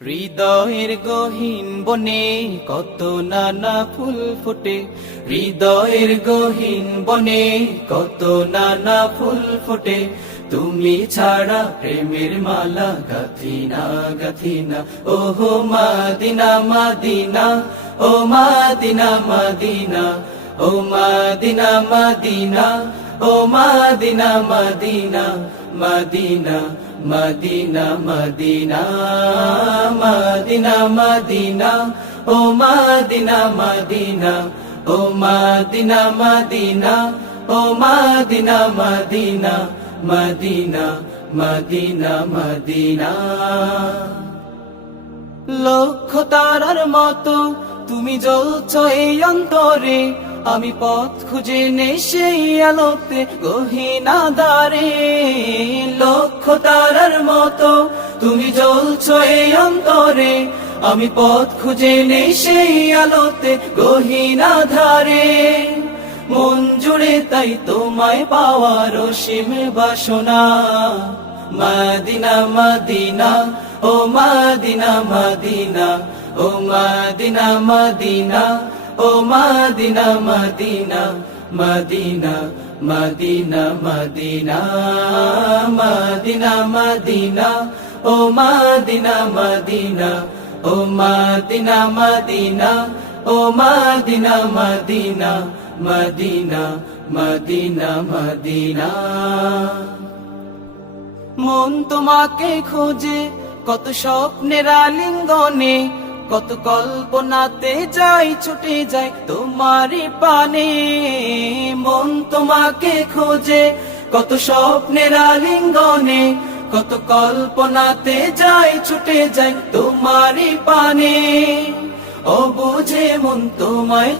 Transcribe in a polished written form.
হৃদয়ের গহীন বনে কত নানা ফুল ফোটে, হৃদয়ের গহীন বনে কত নানা ফুল ফোটে। তুমি ছাড়া প্রেমের মালা গাথিনা গাথিনা, ওহো মাদিনা মাদিনা, ও মাদিনা মাদিনা, ও মাদিনা মাদিনা, ও Medina Medina, Medina Medina Medina, Medina Medina, ও মদিনা মদিনা, ও মদিনা মদিনা, ও Medina Medina, Medina Medina Medina. Lakh তারার মতো তুমি জ্বলছ এই অন্তরে, আমি পথ খুঁজে নেই সেই আলোতে গহীন আঁধারে। লক্ষ তারার মতো তুমি জ্বলছ এই অন্তরে, আমি পথ খুঁজে নেই সেই আলোতে গহীন আঁধারে। মন জুড়ে তাই তোমায় পাওয়ার অসীম বাসনা, মদিনা মদিনা, ও মদিনা মদিনা, ও মদিনা মদিনা, ও Medina Medina, Medina Medina Medina, Medina Medina, ও মদিনা মদিনা, ও মদিনা মদিনা, ও Medina Medina, Medina Medina Medina. মন তোমাকে খোঁজে কত স্বপ্নের আলিঙ্গনে, কত কল্পনাতে যাই ছুটে যায় তোমারই পানে। মন তোমাকে খোঁজে কত স্বপ্নের আলিঙ্গনে, কত কল্পনাতে যাই ছুটে যায় তোমারই পানে। ও বুঝে মন তোমায়